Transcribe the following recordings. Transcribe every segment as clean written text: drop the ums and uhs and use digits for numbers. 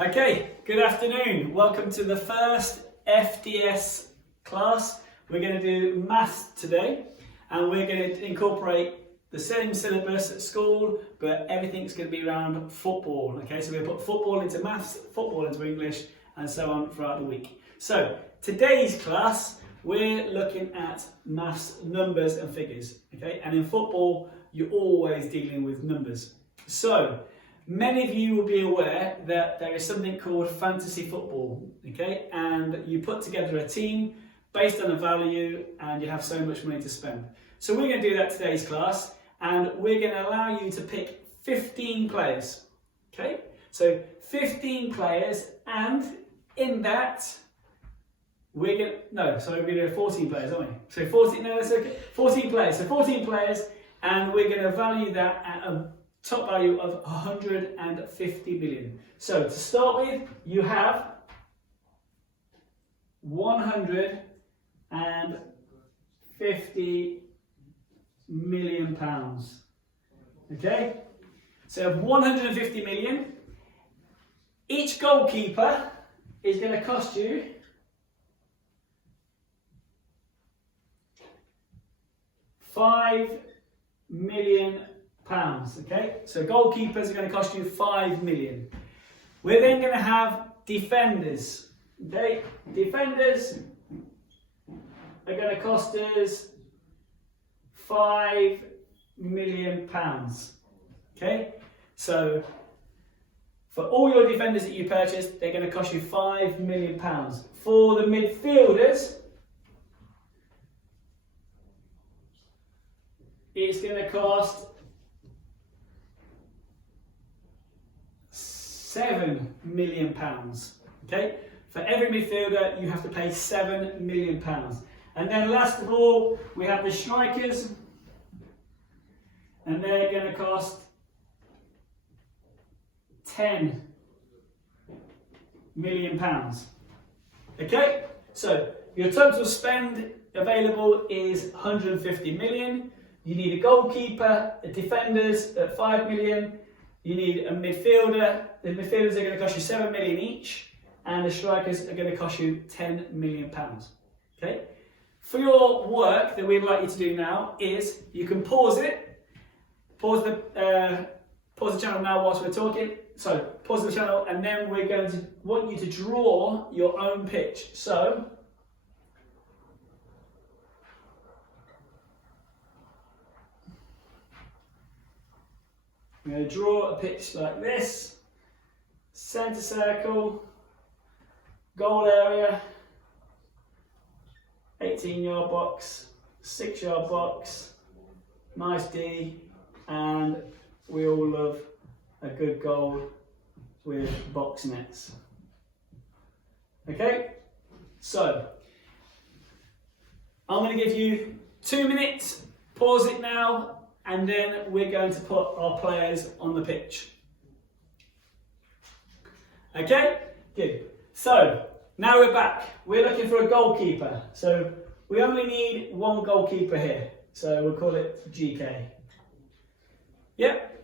Okay, good afternoon. Welcome to the first FDS class. We're going to do maths today, and we're going to incorporate the same syllabus at school, but everything's going to be around football. Okay, so we're going to put football into maths, football into English, and so on throughout the week. So today's class, we're looking at maths, numbers and figures. Okay, and in football, you're always dealing with numbers. So many of you will be aware that there is something called fantasy football, okay? And you put together a team based on a value and you have so much money to spend. So we're going to do that today's class, and we're going to allow you to pick 15 players, okay? So 15 players, and in that, we're going to do 14 players, aren't we? So 14, no, that's okay. 14 players, so 14 players, and we're going to value that at a top value of 150 million. So to start with, you have 150 million pounds. Okay? So 150 million. Each goalkeeper is going to cost you £5 million. Okay, so goalkeepers are going to cost you 5 million. We're then going to have defenders. Okay, defenders are going to cost us £5 million. Okay, so for all your defenders that you purchase, they're going to cost you £5 million. For the midfielders, it's going to cost £7 million. Okay, for every midfielder you have to pay £7 million. And then last of all, we have the strikers, and they're going to cost £10 million. Okay, so your total spend available is 150 million. You need a goalkeeper, a defenders at 5 million. You need a midfielder. The midfielders are going to cost you 7 million each, and the strikers are going to cost you £10 million. Okay? For your work that we'd like you to do now is you can pause it, pause the channel now whilst we're talking. So pause the channel, and then we're going to want you to draw your own pitch. So I'm going to draw a pitch like this, centre circle, goal area, 18-yard box, 6-yard box, nice D, and we all love a good goal with box nets. Okay, so I'm going to give you 2 minutes, pause it now, and then we're going to put our players on the pitch. Okay, good. So now we're back. We're looking for a goalkeeper. So we only need one goalkeeper here. So we'll call it GK. Yep.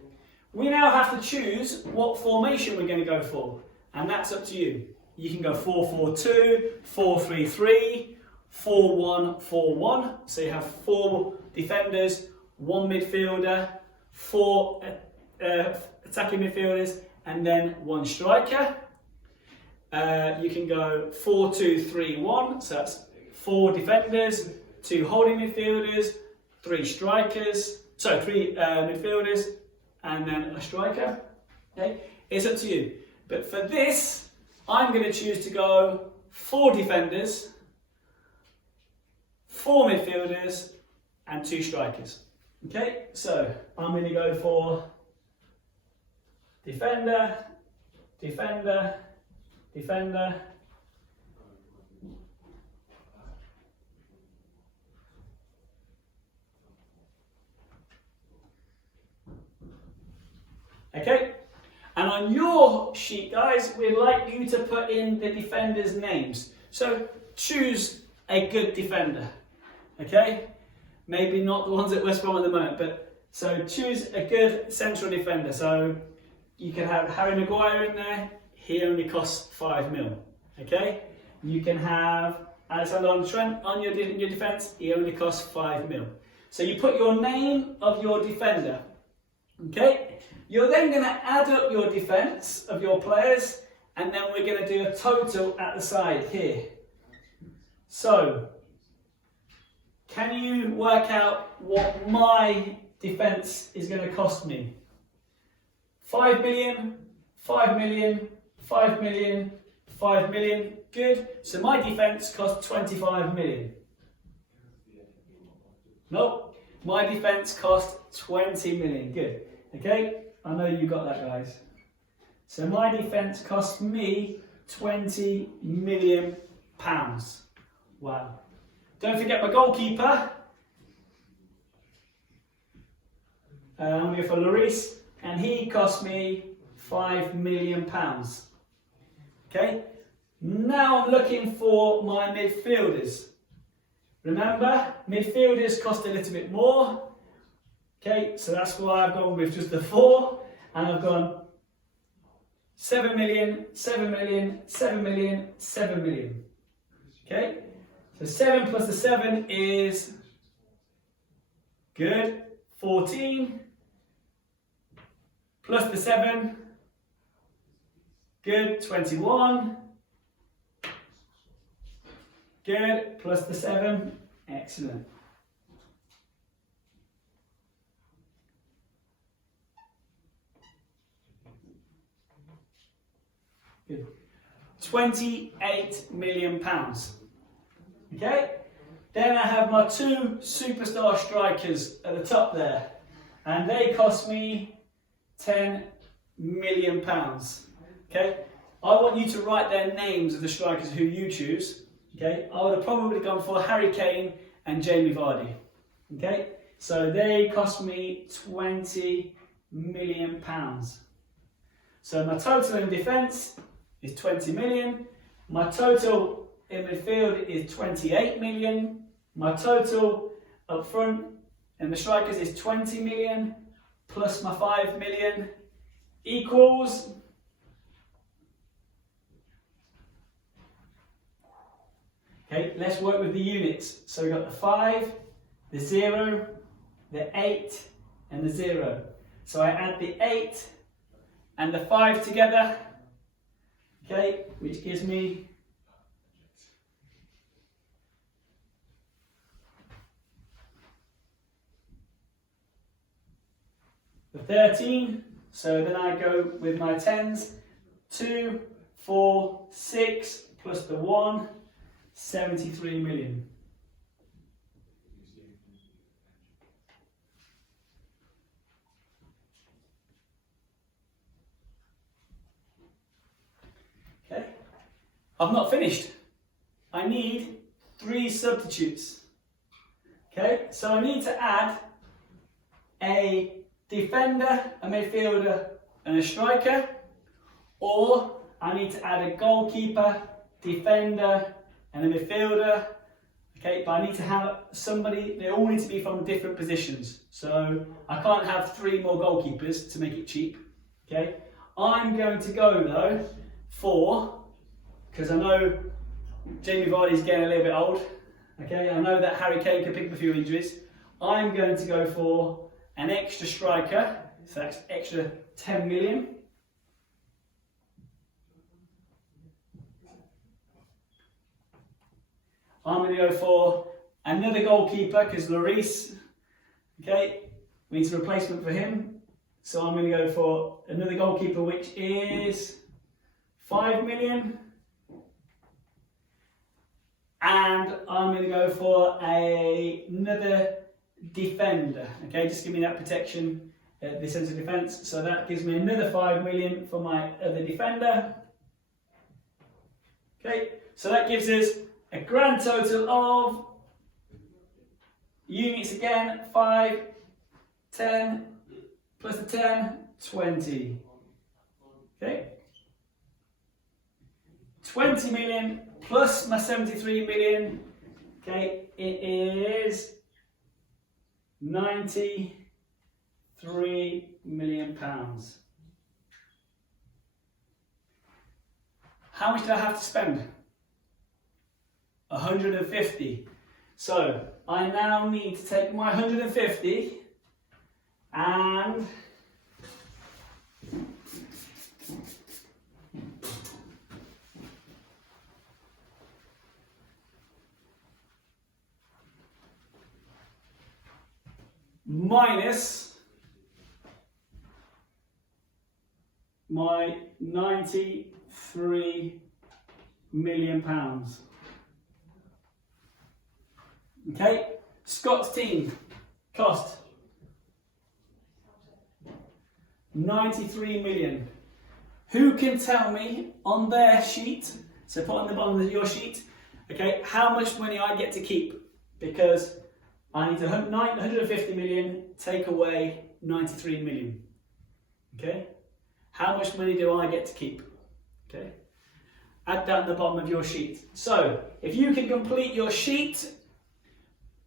We now have to choose what formation we're going to go for. And that's up to you. You can go 4-4-2, 4-3-3, 4-1-4-1. So you have 4 defenders, 1 midfielder, 4 attacking midfielders, and then 1 striker. You can go 4-2-3-1, so that's 4 defenders, 2 holding midfielders, 3 strikers, 3 midfielders, and then a striker. Okay, it's up to you. But for this, I'm going to choose to go 4 defenders, 4 midfielders, and 2 strikers. Okay, so I'm going to go for defender, defender, defender, okay, and on your sheet, guys, we'd like you to put in the defenders' names. So choose a good defender, okay? Maybe not the ones at West Brom at the moment, but so choose a good central defender. So you can have Harry Maguire in there, he only costs 5 mil. Okay? You can have Alexander-Arnold-Trent on your defence, he only costs 5 mil. So you put your name of your defender. Okay? You're then going to add up your defence of your players, and then we're going to do a total at the side here. So, can you work out what my defence is going to cost me? 5 million, 5 million, 5 million, 5 million. Good. So my defence costs 25 million. Nope. My defence costs 20 million. Good. Okay. I know you got that, guys. So my defence cost me 20 million pounds. Wow. Don't forget my goalkeeper. I'm here for Lloris, and he cost me 5 million pounds. Okay. Now I'm looking for my midfielders. Remember, midfielders cost a little bit more. Okay, so that's why I've gone with just the 4, and I've gone 7 million, 7 million, 7 million, 7 million. Okay, so 7 plus the 7 is good, 14. Plus the 7, good, 21. Good, plus the 7, excellent. Good. 28 million pounds. Okay? Then I have my 2 superstar strikers at the top there, and they cost me 10 million pounds. Okay? I want you to write their names of the strikers who you choose. Okay? I would have probably gone for Harry Kane and Jamie Vardy. Okay? So they cost me 20 million pounds. So my total in defence is 20 million. My total in midfield is 28 million. My total up front in the strikers is 20 million plus my 5 million equals okay, let's work with the units. So we've got the 5, the 0, the 8 and the 0. So I add the 8 and the 5 together, okay, which gives me the 13. So then I go with my 10s, 2, 4, 6 plus the 1, 73 million. Okay, I've not finished. I need 3 substitutes. Okay, so I need to add a defender, a midfielder and a striker, or I need to add a goalkeeper, defender and a midfielder. Okay, but I need to have somebody, they all need to be from different positions. So I can't have 3 more goalkeepers to make it cheap. Okay, I'm going to go though for, because I know Jamie Vardy's getting a little bit old. Okay, I know that Harry Kane can pick up a few injuries. I'm going to go for an extra striker, so that's extra 10 million. I'm going to go for another goalkeeper because Lloris, okay, needs a replacement for him. So I'm going to go for another goalkeeper, which is 5 million. And I'm going to go for another defender. Okay, just give me that protection at the centre of defence. So that gives me another 5 million for my other defender. Okay, so that gives us a grand total of units again, 5, 10, plus the 10, 20. Okay, 20 million plus my 73 million. Okay, it is 93 million pounds. how much do I have to spend? 150. So I now need to take my 150 and minus my £93 million. Okay, Scott's team cost 93 million. Who can tell me on their sheet, so put on the bottom of your sheet, okay, how much money I get to keep? Because I need 150 million, take away 93 million. Okay, how much money do I get to keep? Okay, add that at the bottom of your sheet. So if you can complete your sheet,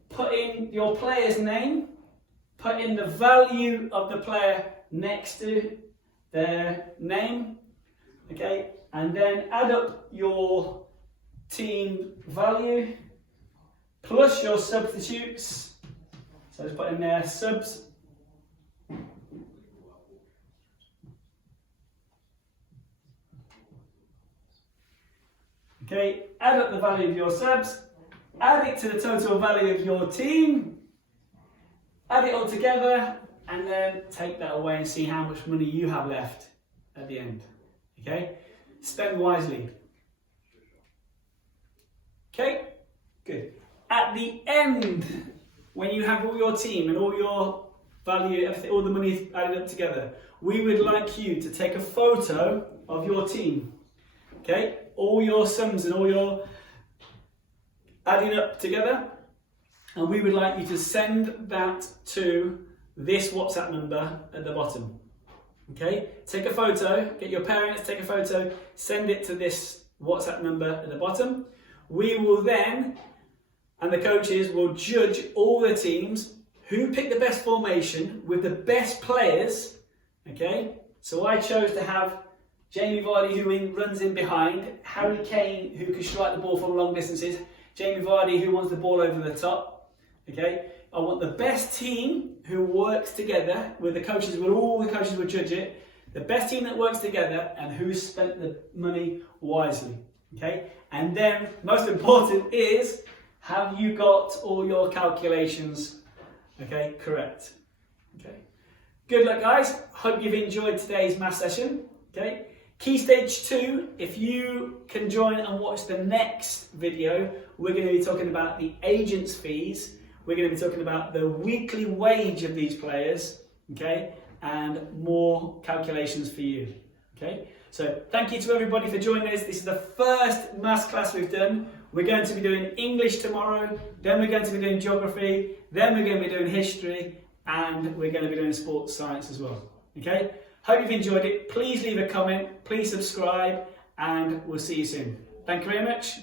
put in your player's name, put in the value of the player next to their name, okay, and then add up your team value plus your substitutes. So just put in there subs. Okay, add up the value of your subs, add it to the total value of your team, add it all together, and then take that away and see how much money you have left at the end. Okay, spend wisely. Okay, good. At the end, when you have all your team and all your value, everything, all the money added up together, we would like you to take a photo of your team. Okay, all your sums and all your adding up together, and we would like you to send that to this WhatsApp number at the bottom. Okay, take a photo, get your parents, take a photo, send it to this WhatsApp number at the bottom. We will then, and the coaches will judge all the teams who picked the best formation with the best players. Okay, so I chose to have Jamie Vardy, who runs in behind, Harry Kane, who can strike the ball from long distances, Jamie Vardy, who wants the ball over the top. Okay, I want the best team who works together with the coaches, where all the coaches will judge it. The best team that works together and who spent the money wisely. Okay, and then most important is, have you got all your calculations, okay, correct? Okay, good luck, guys. Hope you've enjoyed today's math session. Okay, key stage 2. If you can join and watch the next video, we're going to be talking about the agents' fees. We're going to be talking about the weekly wage of these players, okay, and more calculations for you, okay. So thank you to everybody for joining us. This is the first maths class we've done. We're going to be doing English tomorrow, then we're going to be doing geography, then we're going to be doing history, and we're going to be doing sports science as well, okay. Hope you've enjoyed it. Please leave a comment, please subscribe, and we'll see you soon. Thank you very much.